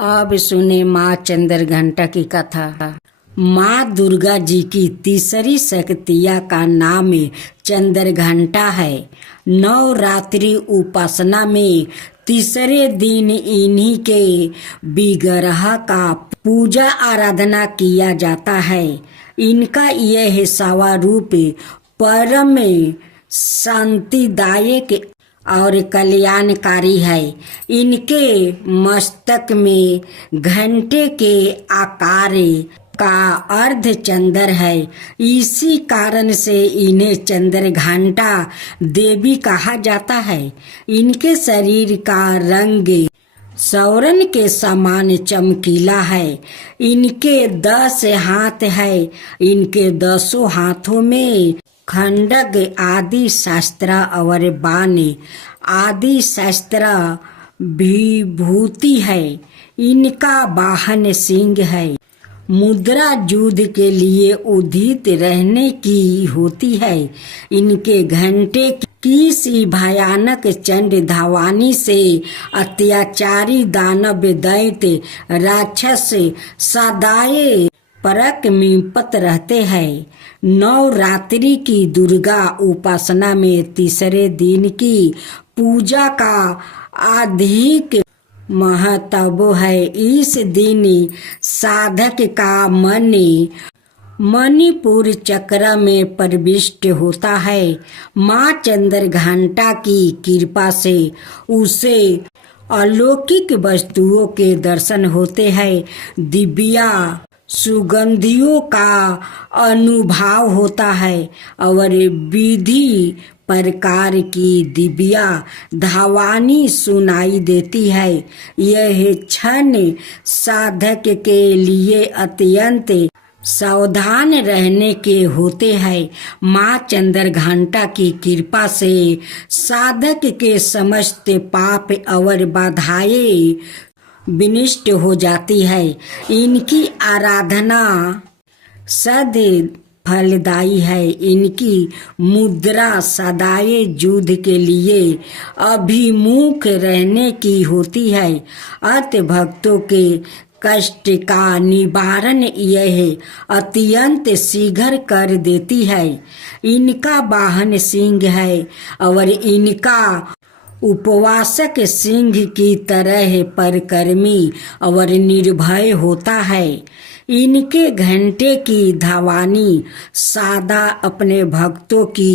अब सुने माँ चंद्रघंटा की कथा। माँ दुर्गा जी की तीसरी शक्तिया का नाम चंद्रघंटा है। नवरात्रि उपासना में तीसरे दिन इन्हीं के विग्रह का पूजा आराधना किया जाता है। इनका यह स्वरूप परम शांतिदायक और कल्याणकारी है। इनके मस्तक में घंटे के आकार का अर्ध चंद्र है। इसी कारण से इन्हें चंद्रघंटा देवी कहा जाता है। इनके शरीर का रंग स्वर्ण के समान चमकीला है। इनके 10 हाथ है। इनके 10 हाथों में खंडक आदि शास्त्र और बाण आदि शास्त्र विभूति है। इनका वाहन सिंह है। मुद्रा युद्ध के लिए उदित रहने की होती है। इनके घंटे की सी भयानक चंड धावानी से अत्याचारी दानव दैत्य राक्षस सदाए परक मिपत रहते हैं। नवरात्रि की दुर्गा उपासना में तीसरे दिन की पूजा का अधिक महत्व है। इस दिन साधक का मन मणिपुर चक्र में प्रविष्ट होता है। माँ चंद्रघंटा की कृपा से उसे अलौकिक वस्तुओं के दर्शन होते हैं। दिव्या सुगंधियों का अनुभव होता है और विधि प्रकार की दिव्या धावानी सुनाई देती है। यह क्षण साधक के लिए अत्यंत सावधान रहने के होते हैं। माँ चंद्रघंटा की कृपा से साधक के समस्त पाप और बाधाएं विनष्ट हो जाती है। इनकी आराधना सद फलदायी है। इनकी मुद्रा सदाए युद्ध के लिए अभिमुख रहने की होती है। अत भक्तों के कष्ट का निवारण यह अत्यंत शीघ्र कर देती है। इनका वाहन सिंह है और इनका उपवासक सिंह की तरह परिक्रमी और निर्भय होता है। इनके घंटे की धावानी सदा अपने भक्तों की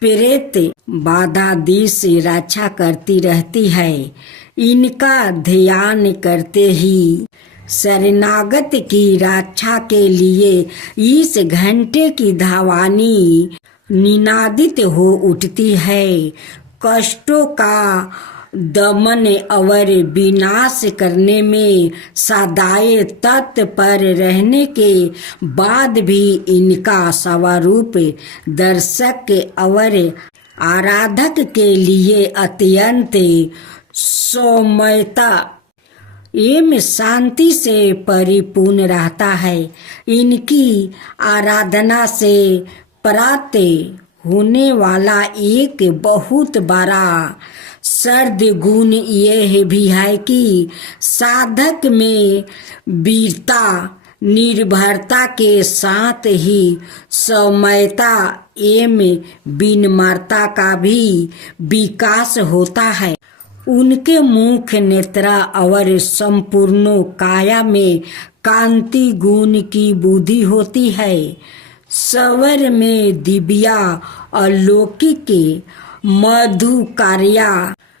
प्रेत बाधा दी से रक्षा करती रहती है। इनका ध्यान करते ही शरणागत की रक्षा के लिए इस घंटे की धावानी निनादित हो उठती है। कष्टों का दमन और विनाश करने में सदाए तत्पर रहने के बाद भी इनका स्वरूप दर्शक और आराधक के लिए अत्यंत सौम्यता एवं शांति से परिपूर्ण रहता है। इनकी आराधना से प्राप्त होने वाला एक बहुत बड़ा सर्द गुण यह भी है कि साधक में वीरता निर्भरता के साथ ही सौम्यता एवं विनम्रता का भी विकास होता है। उनके मुख नेत्र और संपूर्ण काया में कांति गुण की बुद्धि होती है। स्वर में दिव्या अलौकिक मधुकार्या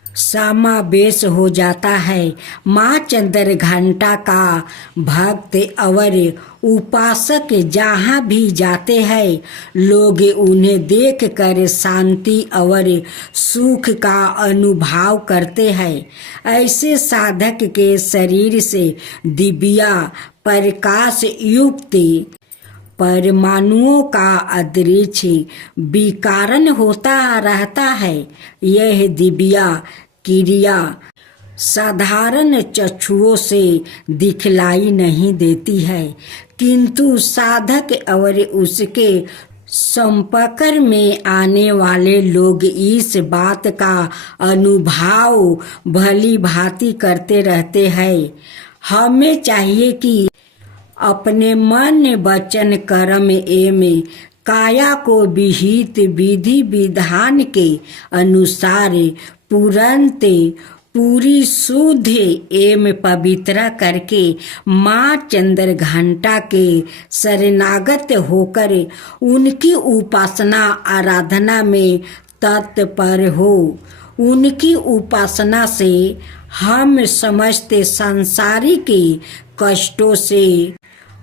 समावेश हो जाता है। माँ चंद्रघंटा का भक्त और उपासक जहाँ भी जाते हैं, लोग उन्हें देखकर शांति और सुख का अनुभव करते हैं। ऐसे साधक के शरीर से दिव्या प्रकाश युक्त परमाणुओं का अदृश्य विकारण होता रहता है। यह दिव्या क्रिया साधारण चक्षुओं से दिखलाई नहीं देती है, किंतु साधक और उसके संपर्क में आने वाले लोग इस बात का अनुभव भली भांति करते रहते हैं। हमें चाहिए कि अपने मन वचन कर्म एवं काया को विहित विधि विधान के अनुसार तुरंत पूरी शुद्ध एवं पवित्र करके माँ चंद्रघंटा के शरणागत होकर उनकी उपासना आराधना में तत्पर हो। उनकी उपासना से हम समस्त सांसारिक कष्टों से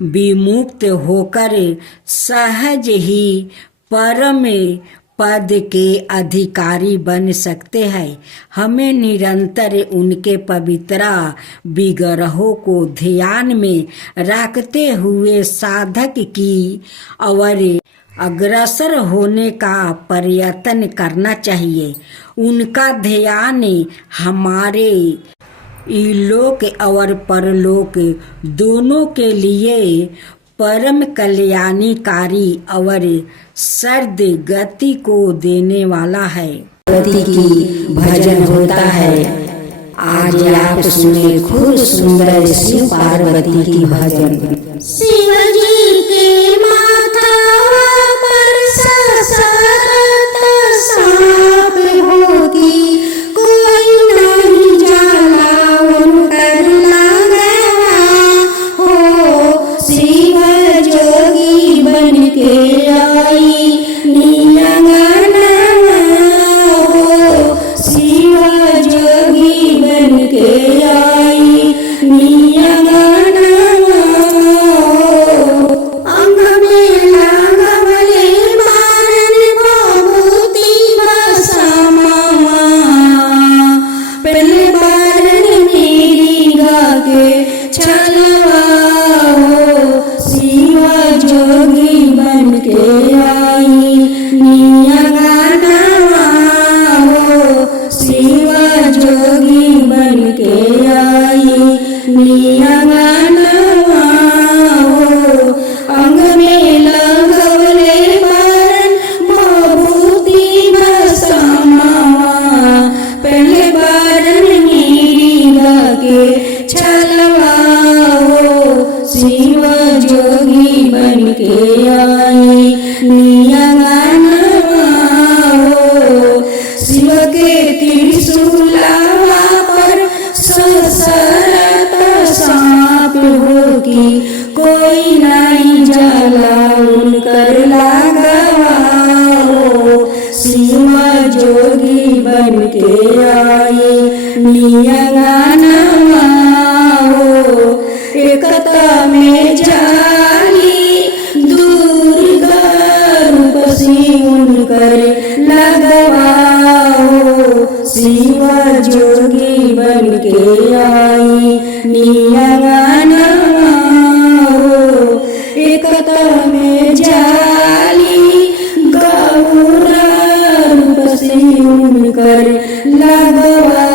विमुक्त होकर सहज ही परम पद के अधिकारी बन सकते हैं। हमें निरंतर उनके पवित्र विग्रहों को ध्यान में रखते हुए साधक की और अग्रसर होने का प्रयत्न करना चाहिए। उनका ध्यान हमारे इलोक और परलोक दोनों के लिए परम कल्याणकारी और सर्द गति को देने वाला है। पार्वती की भजन होता है। आज आप सुने खूब सुंदर शिव पार्वती की भजन। शिव जी के माथा पर ससरत सांप होगी, कोई नहीं जाला उनकर लगवा हो। शिव जोगी बन के आई नियंगना हो। शिव जोगी बन के आई नियंगना हो। अंग में लागवले मारन भभूति भस्मा, पहले बारन मेरी गाके छलवा हो। शिव जोगी बन के आई नियंगना हो। शिव जोगी बन के आई नियंगना हो। अंग में लगवले बारन भभूति भस्मा, पहले बारन मेरी गाके छलवा हो। शिव जोगी बन के आई नियंगना हो। शिव के त्रिशूलवा पर ससरत सांप होगी, कोई नहीं जाला उनकर लगवा हो। शिव जोगी बन के आई नियंगना हो। एकता में जाली दुर्गा रूप से उनकर लगवा हो। शिव जोगी बन के आई नियंगना हो। एकता में जाली गौरा रूप से उनकर लगवा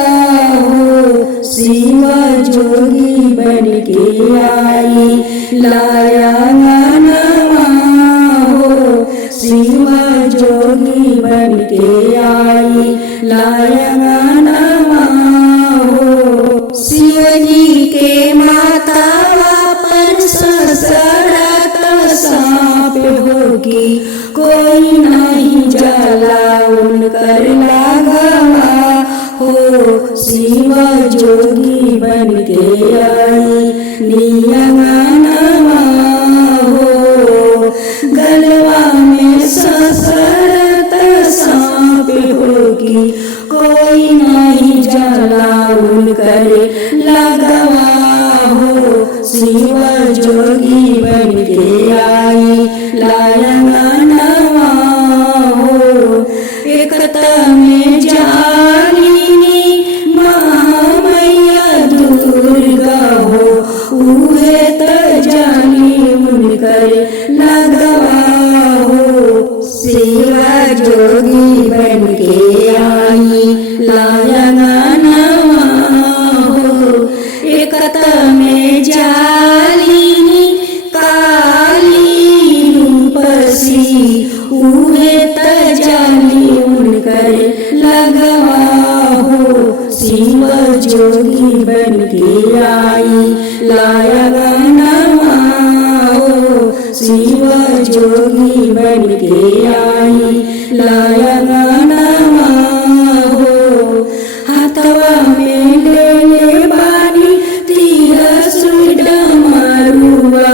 हो। शिव जोगी बन के आई लायंगना हो। शिव जोगी बन के आई लायंगना हो। शिव जी के माथा पर ससरत सांप होगी, कोई नहीं जाला उनकर लगवा हो। शिव जोगी बन के आई नियंगना हो। गलवा में ससरत सांप होगी, कोई नहीं जाला उनकर लगवा हो। शिव जोगी बन के आई लायंगना हो। एकता में जालिनी महामैया दुर्गा हो, उहे त जाली उनकर लगवा हो। शिव जोगी बन के आई लायंगना हो। एकता में जालिनी काली रूप सी, उहे त जाली उनकर लगवा हो। शिव जोगी बन के आई लाया गानवा हो शिव जोगी बन के आई लाया गानवा हो हाथवा में ले ले बानी त्रिशूल डमरुआ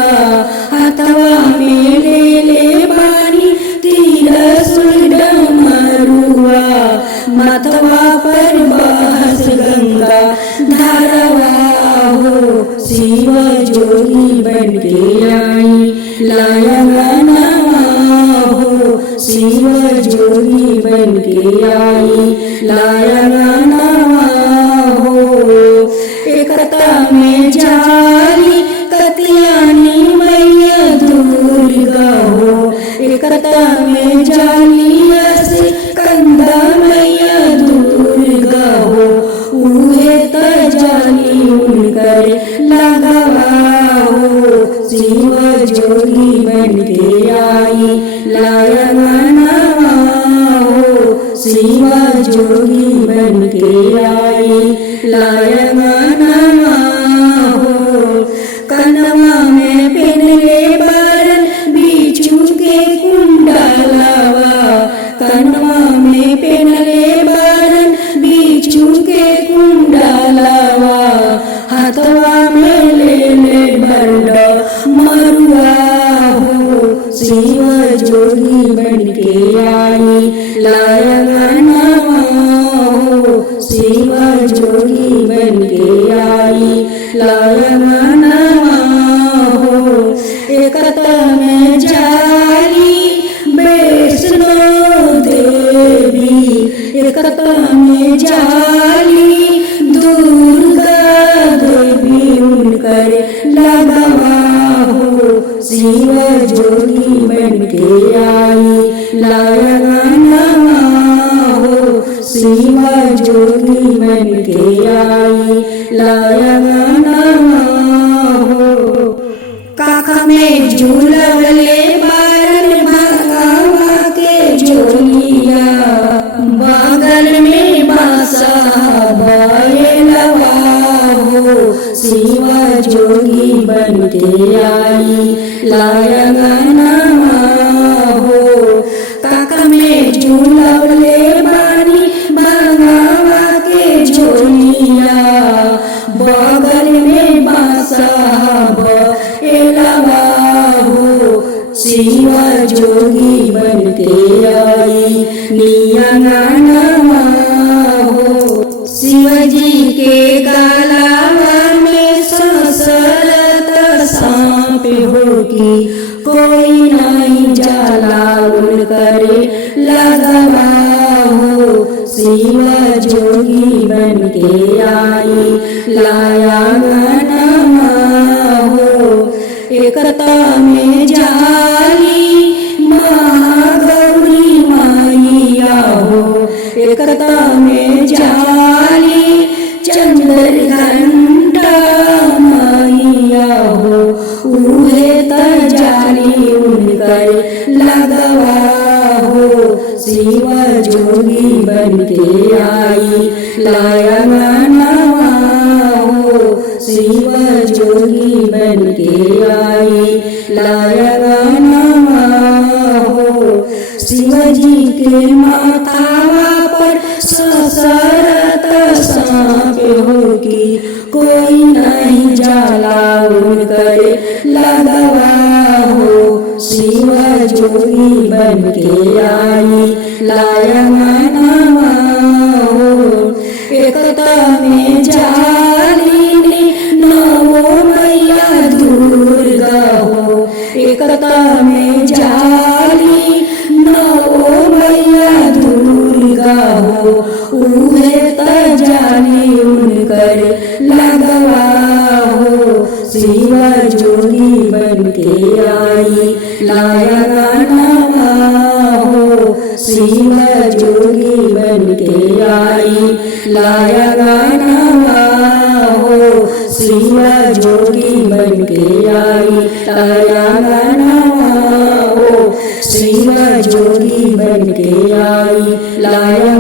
हाथवा में ले ले बानी त्रिशूल डमरुआ माथवा पर बहस गंगा धारवा हो शिव जोगी बन के आई लाया गानवा हो शिव जोगी बन के आई लाया गानवा हो एकता में जाली कतियानी मैया दुर्गा हो एकता में जाली से कंदा मैया दुर्गा हो उहे त जाली उनकर लगवा हो शिव जोगी बन के आई लाया गानवा हो शिव जोगी बन के आई लाया गानवा हो कनवा में पहनले बारन बिच्छू के कुंडलवा कनवा में पहनले बारन बिच्छू के कुंडलवा हाथवा में ले ले बंड मरुआ हो शिव जोगी बन के आई लाया गानवा हो शिव जोगी बन के आई लाया गानवा हो एकता में जाली वैष्णो देवी एकता में जाली दुर्गा देवी उनकर लगवा हो शिव जोगी बन के आई लाया गानवा हो शिव जोगी बन के आई लाया गानवा हो काका में झूलवले बारन भगवा के झोलिया बगल में बासा भैलवा हो शिव जोगी बन के आई लाया गानवा हो काका में झूलवले बानी भगवा के झोलिया बगल में बासा भैलवा हो शिव जोगी बन के आई निया गानवा हो शिवजी के गलावा में ससरत सांप होगी कोई नहीं जाला उनकर लगवा हो शिव जोगी बन के आई लाया गानवा हो एकता में जाली महागौरी मैया हो एकता में जाली चंद्रघंटा मैया हो उहे त जाली उनकर लगवा हो शिव जोगी बन के आई लाया गानवा हो शिव जोगी बन के आई लाया गानवा हो शिवजी के माथावा पर ससरत सांप होगी कोई नहीं जाला उनकर लगवा हो शिव जोगी बन के आई लाया गानवा हो एकता में जाली नवो मैया दुर्गा हो एकता में जाली नवो मैया दुर्गा हो उहे त जाली उनकर लगवा हो शिव जोगी बन के आई लाया गानवा हो शिव जोगी बन के आई लाया गानवा हो शिव जोगी बन के आई लाया गानवा हो शिव जोगी बन के आई लाया